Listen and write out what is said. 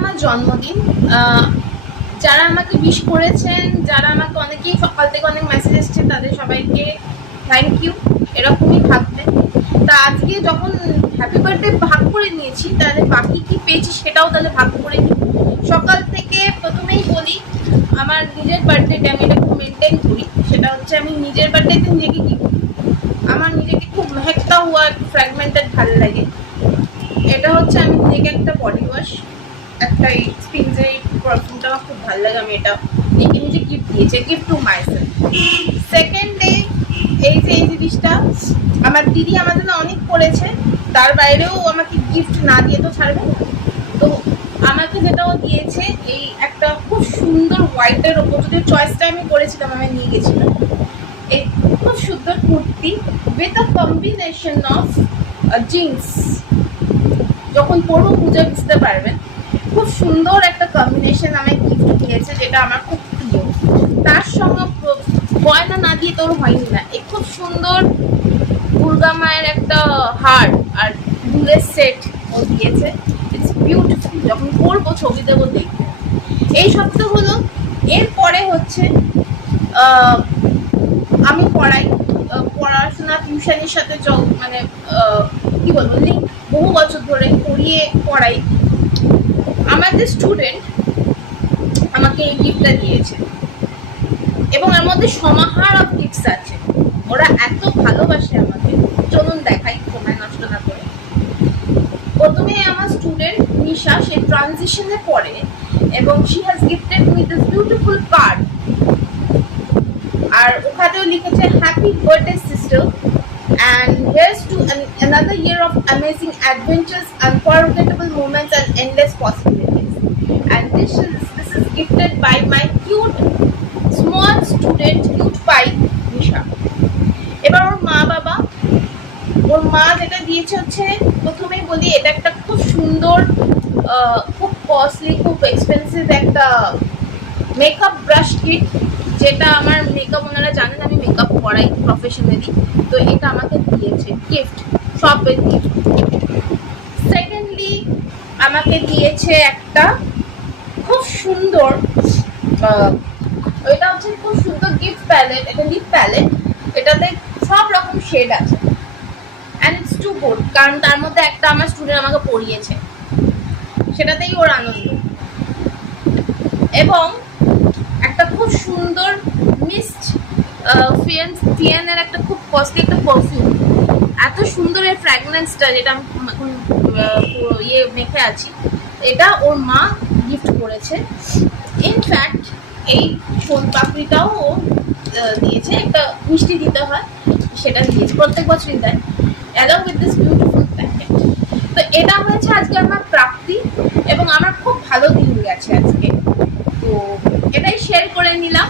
আমার জন্মদিন। যারা আমাকে উইশ করেছেন, যারা আমাকে অনেকেই সকাল থেকে অনেক মেসেজ এসছে, তাদের সবাইকে থ্যাংক ইউ। এরকমই থাকবে। তা আজকে যখন হ্যাপি বার্থডে ভাগ করে নিয়েছি, তাহলে বাকি কি পেয়েছি সেটাও তাহলে ভাগ করে নিই। সকাল থেকে প্রথমেই বলি আমার নিজের বার্থডেটা আমি এটা খুব মেনটেন করি। সেটা হচ্ছে আমি নিজের বার্থডেতে নিজেকে কি করি, আমার নিজেকে খুব মেহেকতা হুয়া ফ্র্যাগমেন্টেড ভালো লাগে। এটা হচ্ছে আমি নিজেকে একটা বডি ওয়াশ, একটা স্পিনজের এই পারফিউমটা আমার খুব ভালো লাগে, আমি এটা নিজে গিফট দিয়েছি, gift to myself. Second day এই যে এই জিনিসটা আমার দিদি আমার জন্য অনেক করেছে, তার বাইরেও আমাকে গিফট না দিয়ে তো ছাড়বে না। তো আমাকে যেটাও দিয়েছে এই একটা খুব সুন্দর হোয়াইটের ওপর, যদি চয়েসটা আমি করেছিলাম, আমি নিয়ে গেছিলাম এই খুব সুন্দর kurti with a combination of jeans. যখন পরবো পুজো বুঝতে পারবেন, খুব সুন্দর একটা কম্বিনেশন আমায় গিফট দিয়েছে, যেটা আমার খুব প্রিয়। তার সঙ্গে গয়না না দিয়ে তোর হয়নি না, এই খুব সুন্দর দুর্গা মায়ের একটা হার আর দুলের সেট ও দিয়েছে। ইটস বিউটিফুল, যখন পরবো ছবি দেবো দেখবো। এই সবটা হলো। এরপরে হচ্ছে আমি পড়াই, পড়াশোনা টিউশনের সাথে মানে কি বলবো লিঙ্ক, বহু বছর ধরে পড়িয়ে পড়াই। আমার যে স্টুডেন্ট আমাকে এই গিফটটা দিয়েছে, এবং এর মধ্যে সমাহার অফ গিফটস আছে। ওরা এত ভালোবাসে আমাকে, চলুন দেখাই সময় নষ্ট না করে। প্রথমে আমার স্টুডেন্ট নিশা, সে ট্রানজিশনে পড়ে এবং she has gifted me this beautiful card. আর ওখানেও লিখেছে happy birthday sister, and here's to another year of amazing adventures, unforgettable moments and endless possibilities. And this is gifted by my cute small student, cute pie Nisha. এবার ওর মা বাবা, ওর মা যেটা দিয়েছে হচ্ছে, প্রথমেই বলি এটা একটা খুব সুন্দর, খুব কস্টলি, খুব এক্সপেন্সিভ একটা মেকআপ ব্রাশ কিট, যেটা আমার মেকআপ, ওনারা জানেন আমি মেকআপ করাই প্রফেশনালি, তো এটা আমাকে দিয়েছে গিফট, সবের গিফট। সেকেন্ডলি আমাকে দিয়েছে একটা খুব সুন্দর, এটা হচ্ছে খুব সুন্দর গিফট প্যালেট, এটা লিপ প্যালেট, এটাতে সব রকম শেড আছে। অ্যান্ড ইটস টু গুড, কারণ তার মধ্যে একটা আমার স্টুডেন্ট আমাকে পড়িয়েছে, সেটাতেই ওর আনন্দ। এবং একটা খুব সুন্দর মিস্ট ফিয়ানের একটা খুব কস্টলি একটা পারফিউম, এত সুন্দর এই ফ্র্যাগনেন্সটা, যেটা আমি এখন ইয়ে মেখে আছি, এটা ওর মা গিফট করেছে। ইনফ্যাক্ট এই শোল পাপড়িটাও ও দিয়েছে, একটা মিষ্টি দিতে হয়, সেটা দিয়েছে, প্রত্যেক বছরই দেয়, along with this beautiful packet. তো এটা হয়েছে আজকে আমার প্রাপ্তি, এবং আমার খুব ভালো দিন গেছে আজকে, তো এটাই শেয়ার করে নিলাম।